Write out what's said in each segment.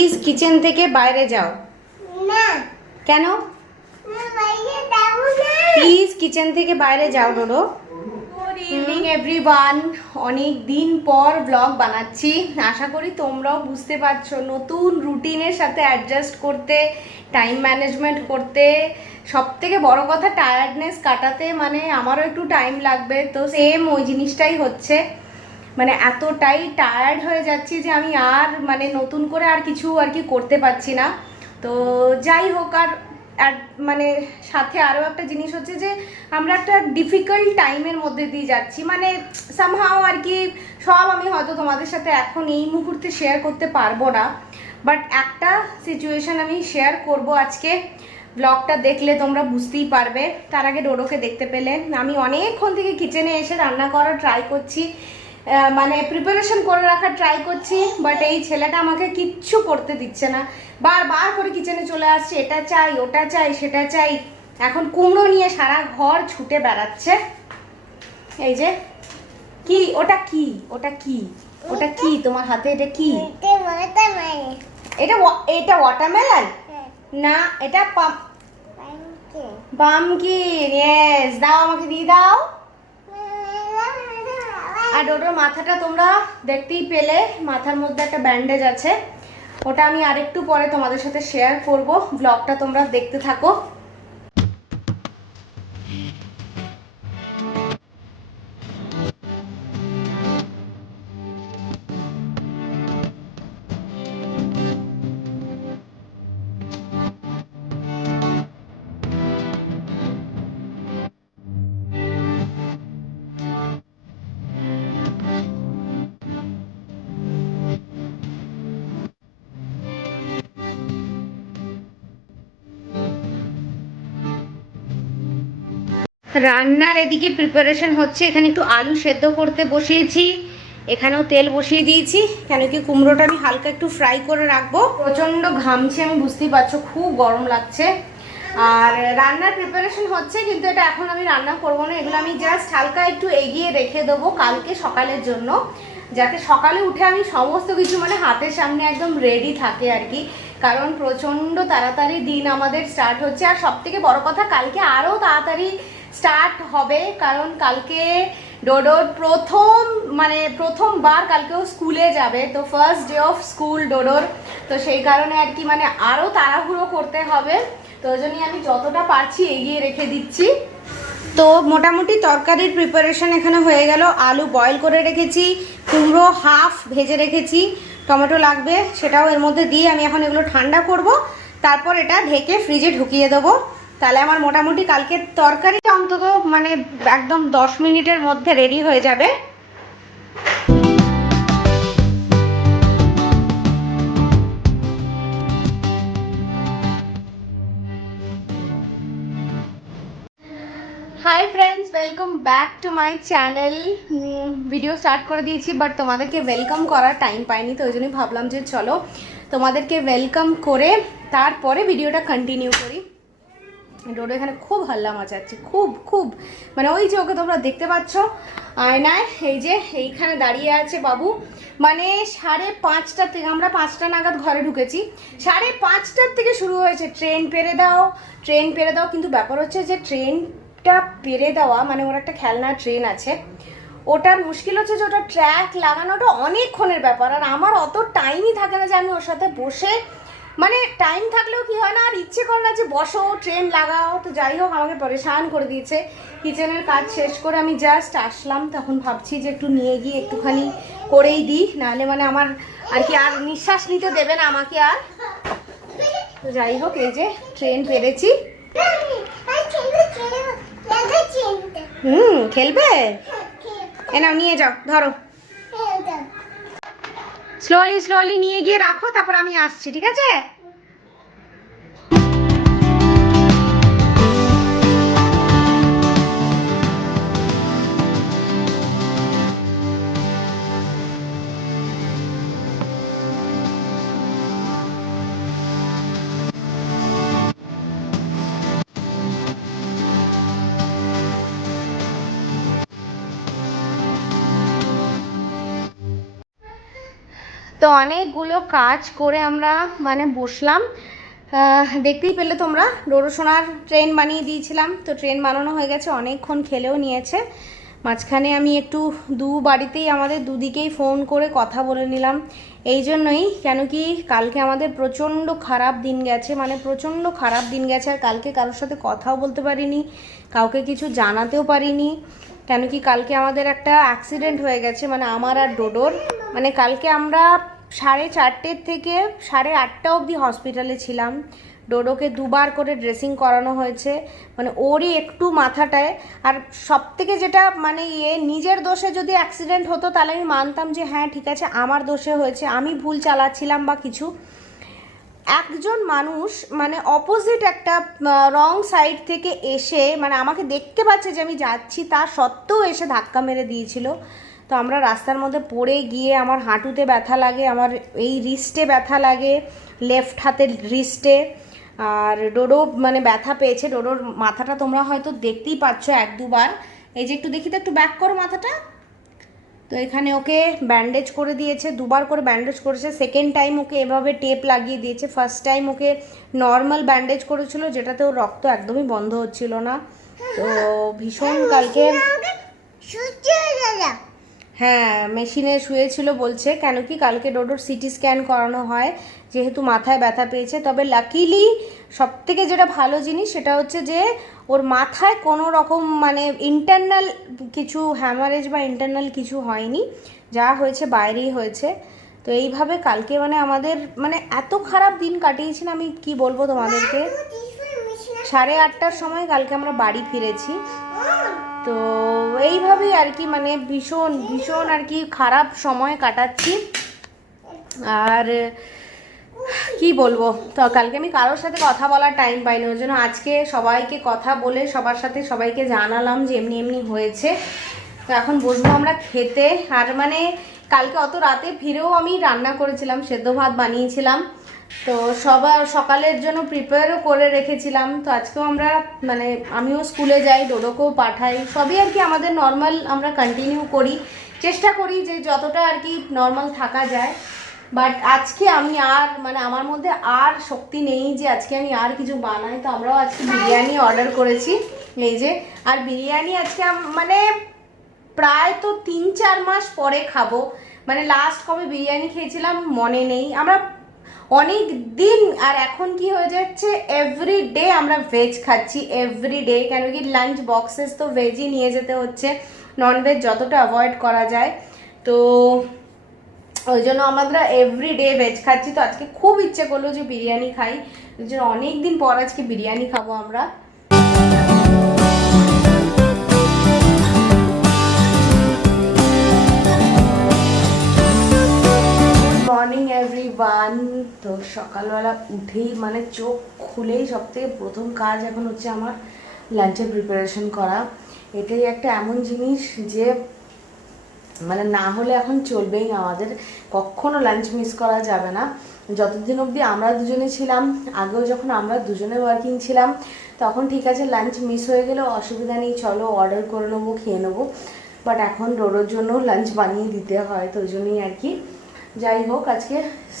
Please kitchen থেকে বাইরে যাও। না কেন? না বাইরে যাবো না। প্লিজ কিচেন থেকে বাইরে যাও ডোডো। গুড ইভিনিং এভরিওয়ান, অনেক দিন পর ব্লগ বানাচ্ছি। আশা করি তোমরাও বুঝতে পারছো নতুন রুটিনের সাথে অ্যাডজাস্ট করতে, টাইম ম্যানেজমেন্ট করতে, সব থেকে বড় কথা টায়ার্ডনেস কাটাতে মানে আমারও একটু টাইম লাগবে। তো সেম ওই জিনিসটাই হচ্ছে, মানে এতটাই টায়ার্ড হয়ে যাচ্ছি যে আমি আর মানে নতুন করে আর কিছু আর কি করতে পারছি না। তো যাই হোক, আর মানে সাথে আরও একটা জিনিস হচ্ছে যে আমরা একটা ডিফিকাল্ট টাইমের মধ্যে দিয়ে যাচ্ছি, মানে সামহাও আর কি। সব আমি হয়তো তোমাদের সাথে এখন এই মুহূর্তে শেয়ার করতে পারবো না, বাট একটা সিচুয়েশন আমি শেয়ার করব আজকে। ব্লগটা দেখলে তোমরা বুঝতেই পারবে। তার আগে ডোডোকে দেখতে পেলে আমি অনেকক্ষণ থেকে কিচেনে এসে রান্না করার ট্রাই করছি, মানে প্রিপারেশন করে রাখার ট্রাই করছি, বাট এই ছেলেটা আমাকে কিচ্ছু করতে দিচ্ছে না। বারবার করে কিচেনে চলে আসছে, এটা চাই ওটা চাই সেটা চাই। এখন কুমড়ো নিয়ে সারা ঘর ছুটে বেড়াচ্ছে। এই যে কি, ওটা কি, ওটা কি, ওটা কি তোমার হাতে? এটা কি? এটা মাথা মারে। এটা এটা ওয়াটারমেলন না, এটা পাঙ্কিন পামকিন। ইয়েস, দাও আমাকে দিয়ে দাও। আর ডোডোর মাথাটা তোমরা দেখতেই পেলে, মাথার মধ্যে একটা ব্যান্ডেজ আছে। ওটা আমি আরেকটু পরে তোমাদের সাথে শেয়ার করব, ব্লগটা তোমরা দেখতে থাকো। রান্নার এদিকে প্রিপারেশন হচ্ছে, এখানে একটু আলু সেদ্ধ করতে বসিয়েছি, এখানেও তেল বসিয়ে দিয়েছি, কেন কি কুমড়োটা আমি হালকা একটু ফ্রাই করে রাখবো। প্রচন্ড ঘামছি আমি, বুঝতেই পারছো, খুব গরম লাগছে। আর রান্নার প্রিপারেশন হচ্ছে, কিন্তু এটা এখন আমি রান্না করবো না, এগুলো আমি জাস্ট হালকা একটু এগিয়ে রেখে দেবো কালকে সকালের জন্য, যাতে সকালে উঠে আমি সমস্ত কিছু মানে হাতের সামনে একদম রেডি থাকে আর কি। কারণ প্রচন্ড তাড়াতাড়ি দিন আমাদের স্টার্ট হচ্ছে, আর সব থেকে বড় কথা কালকে আরও তাড়াতাড়ি স্টার্ট হবে, কারণ কালকে ডোডোর প্রথমবার কালকেও স্কুলে যাবে। তো ফার্স্ট ডে অফ স্কুল ডোডোর, তো সেই কারণে আর কি মানে আরও তাড়াহুড়ো করতে হবে। তো ওই জন্যই আমি যতটা পারছি এগিয়ে রেখে দিচ্ছি। তো মোটামুটি তরকারির প্রিপারেশন এখানে হয়ে গেল। আলু বয়েল করে রেখেছি, কুমড়ো হাফ ভেজে রেখেছি, টমেটো লাগবে সেটাও এর মধ্যে দিয়ে আমি এখন এগুলো ঠান্ডা করব, তারপর এটা ঢেকে ফ্রিজে ঢুকিয়ে দেবো। তাহলে আমার মোটামুটি কালকের তরকারিটা অন্তত মানে একদম 10 মিনিটের মধ্যে রেডি হয়ে যাবে। Hi friends, welcome back to my channel. Video start করে দিয়েছি, বাট তোমাদেরকে ওয়েলকাম করার টাইম পাইনি, তো ওই জন্যই ভাবলাম যে চলো তোমাদেরকে ওয়েলকাম করে তারপরে ভিডিওটা কন্টিনিউ করি। ডোডো এখানে খুব হাল্লা মাচাচ্ছে, খুব খুব মানে ওই যে ওকে তোমরা দেখতে পাচ্ছ আয়নায়, এই যে এইখানে দাঁড়িয়ে আছে বাবু। মানে 5:30 থেকে, আমরা 5টা নাগাদ ঘরে ঢুকেছি, 5:30 থেকে শুরু হয়েছে ট্রেন পেরে দাও, ট্রেন পেরে দাও। কিন্তু ব্যাপার হচ্ছে যে ট্রেনটা পেরে দেওয়া মানে ওর একটা খেলনা ট্রেন আছে, ওটার মুশকিল হচ্ছে যে ওটা ট্র্যাক লাগানোটা অনেকক্ষণের ব্যাপার, আর আমার অত টাইমই থাকে না যে আমি ওর সাথে বসে, মানে টাইম থাকলেও কি হয় না, আর ইচ্ছে করে না যে বসো ট্রেন লাগাও। তো যাই হোক, আমাকে পরেশান করে দিয়েছে। কিচেনের কাজ শেষ করে আমি জাস্ট আসলাম, তখন ভাবছি যে একটু নিয়ে গিয়ে একটুখানি করেই দিই, নাহলে মানে আমার আর কি আর নিঃশ্বাস নিতে দেবে না আমাকে আর। তো যাই হোক, এই যে ট্রেন পেরেছি। খেলবে? এ নাও নিয়ে যাও, ধরো। স্লোলি স্লোলি নিয়ে গিয়ে রাখো, তারপর আমি আসছি, ঠিক আছে? তো অনেকগুলো কাজ করে আমরা মানে বসলাম। দেখতেই পেলে তোমরা ডোরো সোনার ট্রেন বানিয়ে দিয়েছিলাম, তো ট্রেন বানানো হয়ে গেছে, অনেকক্ষণ খেলেও নিয়েছে। মাঝখানে আমি একটু বাড়িতেই আমাদের দুদিকেই ফোন করে কথা বলে নিলাম, এই জন্যই কেন কি কালকে আমাদের প্রচণ্ড খারাপ দিন গেছে, মানে প্রচণ্ড খারাপ দিন গেছে। আর কালকে কারোর সাথে কথাও বলতে পারিনি, কাউকে কিছু জানাতেও পারিনি, কেন কি কালকে আমাদের একটা অ্যাক্সিডেন্ট হয়ে গেছে, মানে আমার আর ডোডোর। মানে কালকে আমরা 4:30 থেকে 8:30 অবধি হসপিটালে ছিলাম। ডোডোকে 2বার করে ড্রেসিং করানো হয়েছে, মানে ওরই একটু মাথাটায়। আর সব থেকে যেটা মানে নিজের দোষে যদি অ্যাক্সিডেন্ট হতো তাহলে আমি মানতাম যে হ্যাঁ ঠিক আছে আমার দোষে হয়েছে, আমি ভুল চালাচ্ছিলাম বা কিছু। একজন মানুষ মানে অপোজিট একটা রং সাইড থেকে এসে মানে আমাকে দেখতে পাচ্ছে যে আমি যাচ্ছি, তা সত্ত্বেও এসে ধাক্কা মেরে দিয়েছিল। তো আমরা রাস্তার মধ্যে পড়ে গিয়ে আমার হাঁটুতে ব্যথা লাগে, আমার এই রিস্টে ব্যথা লাগে, লেফট হাতের রিস্টে। আর ডোডো মানে ব্যথা পেয়েছে, ডোডোর মাথাটা তোমরা হয়তো দেখতেই পাচ্ছ 1-2বার। এই যে একটু দেখি তো, একটু ব্যাক করো মাথাটা। তো এখানে ওকে ব্যান্ডেজ করে দিয়েছে, 2বার করে ব্যান্ডেজ করেছে। সেকেন্ড টাইম ওকে এভাবে টেপ লাগিয়ে দিয়েছে। First time okay normal bandage করেছিল, যেটাতে ওর রক্ত একদমই বন্ধ হচ্ছিল না। তো ভীষণ কালকে হ্যাঁ মেশিনে শুয়েছিল বলছে, কেন কি কালকে ডোডোর সিটি স্ক্যান করানো হয় যেহেতু মাথায় ব্যথা পেয়েছে। তবে লাকিলি সব থেকে যেটা ভালো জিনিস সেটা হচ্ছে যে ওর মাথায় কোনো রকম মানে ইন্টারনাল কিছু হ্যামারেজ বা ইন্টারনাল কিছু হয়নি, যা হয়েছে বাইরেই হয়েছে। তো এইভাবে কালকে মানে আমাদের মানে এত খারাপ দিন কাটিয়েছি না, আমি কি বলবো তোমাদেরকে। 8:30টার সময় কালকে আমরা বাড়ি ফিরেছি। তো এইভাবেই আর কি মানে ভীষণ ভীষণ আর কি খারাপ সময় কাটাচ্ছি। আর কি বলবো, তো কালকে আমি কারোর সাথে কথা বলার টাইম পাইনি, ওই জন্য আজকে সবাইকে কথা বলে সবার সাথে সবাইকে জানালাম যে এমনি এমনি হয়েছে। তো এখন বসবো আমরা খেতে। আর মানে কালকে অত রাতে ফিরেও আমি রান্না করেছিলাম, সেদ্ধ ভাত বানিয়েছিলাম, তো সবার সকালের জন্য প্রিপেয়ারও করে রেখেছিলাম। তো আজকেও আমরা মানে আমিও স্কুলে যাই, ডোডোকেও পাঠাই, সবই আর কি আমাদের নর্মাল আমরা কন্টিনিউ করি, চেষ্টা করি যে যতটা আর কি নর্মাল থাকা যায়। বাট আজকে আমি আর মানে আমার মধ্যে আর শক্তি নেই যে আজকে আমি আর কিছু বানাই। তো আমরাও আজকে বিরিয়ানি অর্ডার করেছি, এই যে। আর বিরিয়ানি আজকে মানে প্রায় তো 3-4 মাস পরে খাবো, মানে লাস্ট কবে বিরিয়ানি খেয়েছিলাম মনে নেই, আমরা অনেক দিন। আর এখন কি হয়ে যাচ্ছে এভরিডে আমরা ভেজ খাচ্ছি, এভরিডে, কেন কি লাঞ্চ বক্সেস তো ভেজই নিয়ে যেতে হচ্ছে, ননভেজ যতটা অ্যাভয়েড করা যায়। তো ওই জন্য আমরা এভরিডে ভেজ খাচ্ছি। তো আজকে খুব ইচ্ছে করলো যে বিরিয়ানি খাই, ওই জন্য অনেকদিন পর আজকে বিরিয়ানি খাবো আমরা। Morning everyone. তো সকালবেলা উঠেই মানে চোখ খুলেই সবথেকে প্রথম কাজ এখন হচ্ছে আমার লাঞ্চের প্রিপারেশন করা। এটাই একটা এমন জিনিস যে মানে না হলে এখন চলবেই না, আমাদের কখনো লাঞ্চ মিস করা যাবে না। যতদিন অবধি আমরা দুজনে ছিলাম, আগেও যখন আমরা দুজনে ওয়ার্কিং ছিলাম তখন ঠিক আছে লাঞ্চ মিস হয়ে গেলেও অসুবিধা নেই, চলো অর্ডার করে নেবো, খেয়ে নেবো। বাট এখন ডোডোর জন্য লাঞ্চ বানিয়ে দিতে হয়, তো ওই জন্যই আর কি। যাই হোক আজকে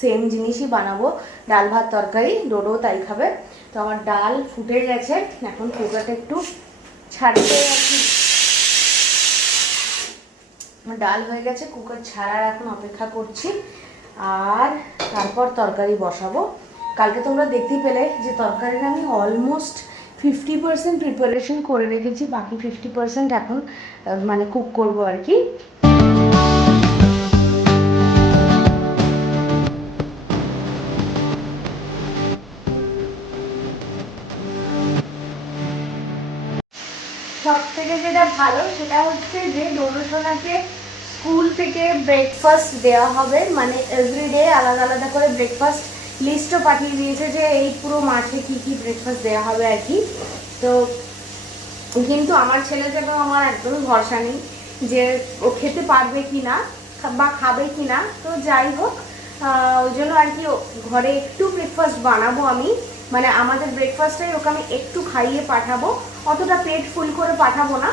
সেম জিনিসই বানাবো, ডাল ভাত তরকারি, ডোডো তাই খাবে। তো আমার ডাল ফুটে গেছে, এখন কুকারটা একটু ছাড়তে আর কি, ডাল হয়ে গেছে, কুকার ছাড়ার এখন অপেক্ষা করছি। আর তারপর তরকারি বসাবো। কালকে তোমরা দেখতেই পেলে যে তরকারিটা আমি অলমোস্ট 50% প্রিপারেশন করে রেখেছি, বাকি 50% এখন মানে কুক করবো আর কি। সব থেকে যেটা ভালো সেটা হচ্ছে যে ডোডো সোনাকে স্কুল থেকে ব্রেকফাস্ট দেওয়া হবে, মানে এভরিডে আলাদা আলাদা করে ব্রেকফাস্ট লিস্টও পাঠিয়ে দিয়েছে যে এই পুরো মাসে কি কি ব্রেকফাস্ট দেওয়া হবে আর কি। তো কিন্তু আমার ছেলেটাকেও আমার একদমই ভরসা নেই যে ও খেতে পারবে কি না বা খাবে কি না। তো যাই হোক ওই জন্য আর কি ঘরে একটু ব্রেকফাস্ট বানাবো আমি, মানে আমাদের ব্রেকফাস্টটাই ওকে আমি একটু খাইয়ে পাঠাবো, অতটা পেট ফুল করে পাঠাবো না,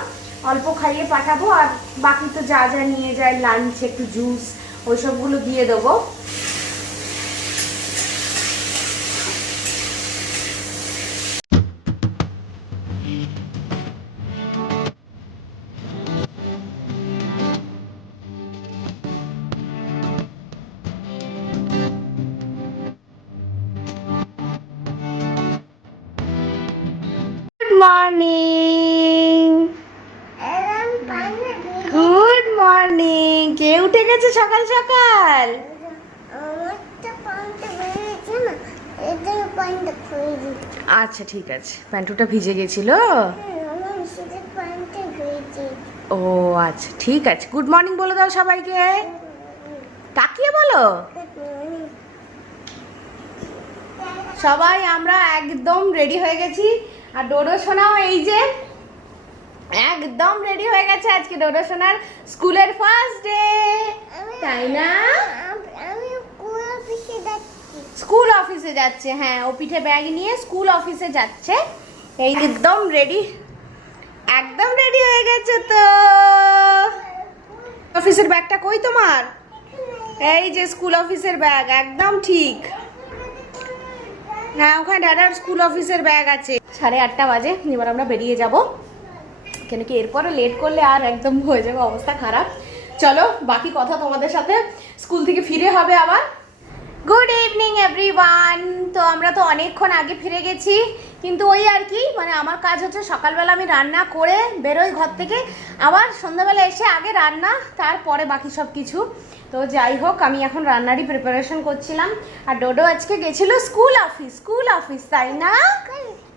অল্প খাইয়ে পাঠাবো। আর বাকি তো যা যা নিয়ে যায় লাঞ্চ, একটু জুস ওইসবগুলো দিয়ে দেবো। Morning, good morning. কে উঠে গেছে সকাল সকাল? আমার তো পান্তা বেরিয়েছে না, এটা পান্তা খুলে দিই। আচ্ছা ঠিক আছে, প্যান্টুটা ভিজে গেছিল। আমার শুধু পান্তা হয়েছে। ও আচ্ছা ঠিক আছে, গুড মর্নিং বলে দাও সবাইকে, তাকিয়ে বলো। সবাই আমরা একদম রেডি হয়ে গেছি, আর ডোডো সোনাও এই যে একদম রেডি হয়ে গেছে। আজকে ডোডো সোনার স্কুলের ফার্স্ট ডে, তাই না? আমি স্কুল অফিসে যাচ্ছি। স্কুল অফিসে যাচ্ছে, হ্যাঁ ও পিঠে ব্যাগ নিয়ে স্কুল অফিসে যাচ্ছে। এই একদম রেডি, একদম রেডি হয়ে গেছে তো। অফিসের ব্যাগটা কই তোমার? এই যে স্কুল অফিসের ব্যাগ, একদম ঠিক। হ্যাঁ ওখানে দাদার স্কুল অফিসের ব্যাগ আছে। 8:30 বাজে, এবার আমরা বেরিয়ে যাব, কেন কি এরপরে লেট করলে আর একদম হয়ে যাবে অবস্থা খারাপ। চলো বাকি কথা তোমাদের সাথে স্কুল থেকে ফিরে হবে আবার। Good evening everyone. তো আমরা তো অনেকক্ষণ আগে ফিরে গেছি, কিন্তু ওই আর কি, মানে আমার কাজ হচ্ছে সকালবেলা আমি রান্না করে বেরোই ঘর থেকে, আবার সন্ধ্যাবেলা এসে আগে রান্না, তারপরে বাকি সব কিছু। তো যাই হোক, আমি এখন রান্নারই প্রিপারেশন করছিলাম। আর ডোডো আজকে গেছিল স্কুল অফিস, তাই না?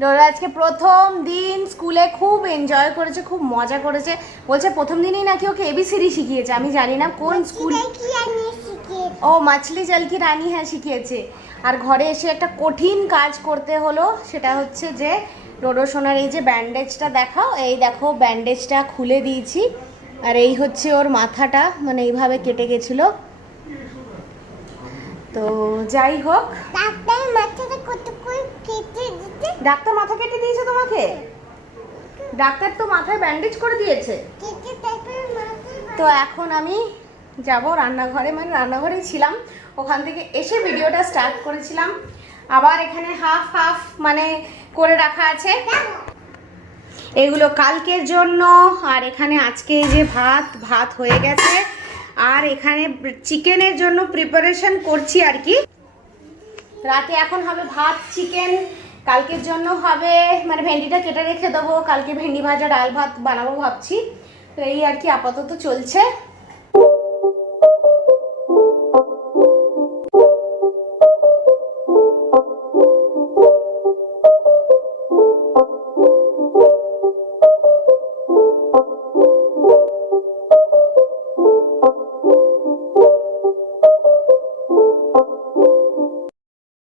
ডোডো আজকে প্রথম দিন স্কুলে খুব এনজয় করেছে, খুব মজা করেছে। বলছে প্রথম দিনই নাকি ওকে এবিসিডি শিখিয়েছে, আমি জানি না কোন স্কুল। ও মাছলি জল কি রানী, হ্যাঁ শিখিয়েছে। আর ঘরে এসে একটা কঠিন কাজ করতে হলো, সেটা হচ্ছে যে ডোডো সোনার এই যে ব্যান্ডেজটা দেখাও, এই দেখো ব্যান্ডেজটা খুলে দিয়েছি। আর এই হচ্ছে ওর মাথাটা, মানে এইভাবে কেটে গেছিল। তো যাই হোক, ডাক্তার মাথাটা কত করে কেটে দিতে? ডাক্তার মাথা কেটে দিয়েছে তোমাকে? ডাক্তার তো মাথায় ব্যান্ডেজ করে দিয়েছে। কেটে তারপরে মাথায় তো এখন আমি যাব রান্নাঘরে, মানে রান্নাঘরেই ছিলাম, ওখান থেকে এসে ভিডিওটা স্টার্ট করেছিলাম। আবার এখানে হাফ হাফ মানে করে রাখা আছে, এগুলো কালকের জন্য। আর এখানে আজকে এই যে ভাত হয়ে গেছে, আর এখানে চিকেনের জন্য প্রিপারেশন করছি আর কি। রাতে এখন হবে ভাত চিকেন, কালকের জন্য হবে, মানে ভেন্ডিটা কেটে রেখে দেবো, কালকে ভেন্ডি ভাজা ডাল ভাত বানাবো ভাবছি। তো এই আর কি আপাতত চলছে।